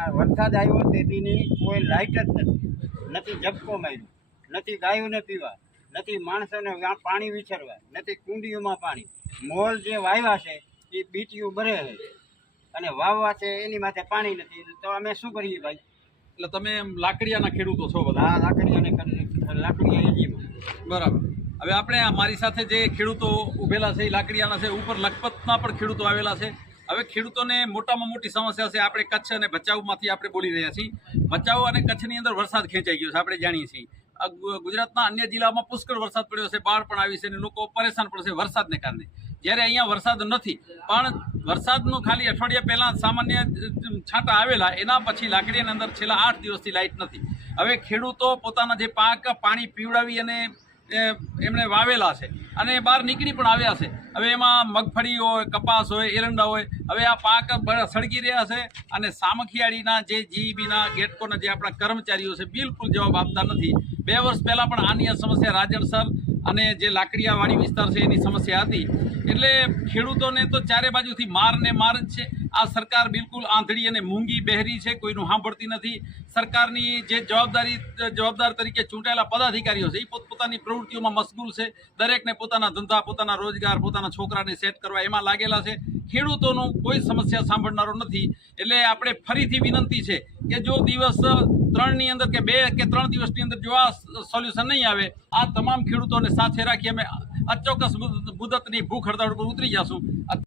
આ વરસાદ આવ્યો તેથીની કોઈ લાઇટ જ નથી ઝબકો માર્યો, નથી ગાયોને પીવા, નથી માણસોને પાણી વિસરવા, નથી કુંડીઓમાં પાણી. મોલ જે વાવ્યા છે એ બીટીયું ભરે છે અને વાવવા છે એની માથે પાણી નથી. તો અમે શું કરીએ ભાઈ? એટલે તમે લાકડિયાના ખેડૂતો છો બધા? આ લાકડીયા એજીમાં. બરાબર. હવે આપણે મારી સાથે જે ખેડૂતો ઉભેલા છે એ લાકડિયાના છે, ઉપર લખપતના પણ ખેડૂતો આવેલા છે. હવે ખેડૂતોને મોટામાં મોટી સમસ્યા છે, આપણે કચ્છ અને ભચાઉમાંથી આપણે બોલી રહ્યા છીએ. ભચાઉ અને કચ્છની અંદર વરસાદ ખેંચાઈ ગયો છે, આપણે જાણીએ છીએ. ગુજરાતના અન્ય જિલ્લામાં પુષ્કળ વરસાદ પડ્યો છે, બાઢ પણ આવી છે અને લોકો પરેશાન પણ છે વરસાદને કારણે. જ્યારે અહીંયા વરસાદ નથી, પણ વરસાદનું ખાલી અઠવાડિયા પહેલાં સામાન્ય છાંટા આવેલા, એના પછી લાકડીની અંદર છેલ્લા 8 દિવસથી લાઇટ નથી. હવે ખેડૂતો પોતાના જે પાક પાણી પીવડાવી અને એમણે વાવેલા છે અને બહાર નીકળી પણ આવ્યા છે. હવે એમાં મગફળી હોય, કપાસ હોય, એરંડા હોય, હવે આ પાક સળગી રહ્યા છે અને સામખિયાળીના જે જીઈબીના ગેટકોના જે આપણા કર્મચારીઓ છે બિલકુલ જવાબ આપતા નથી. 2 વર્ષ પહેલાં પણ આની સમસ્યા રાજણસર અને જે લાકડીયાવાડી વિસ્તાર છે એની સમસ્યા હતી. એટલે ખેડૂતોને તો ચારે બાજુથી માર ને માર જ છે. આ સરકાર બિલકુલ આંધળી અને મૂંગી બહેરી છે, કોઈનું સાંભળતી નથી. સરકારની જે જવાબદાર તરીકે ચૂંટાયેલા પદાધિકારીઓ છે એ પોતપોતાની પ્રવૃત્તિઓમાં મશગુલ છે. દરેકને પોતાના ધંધા, પોતાના રોજગાર, પોતાના છોકરાને સેટ કરવા એમાં લાગેલા છે. ખેડૂતોનું કોઈ સમસ્યા સાંભળનારો નથી. એટલે આપણે ફરીથી વિનંતી છે કે જો દિવસ 3ની અંદર કે 2 કે 3 દિવસની અંદર જો આ સોલ્યુશન નહીં આવે, આ તમામ ખેડૂતોને સાથે રાખી અમે અચોક્કસ મુદતની ભૂખ હડતાળ પર ઉતરી જશું.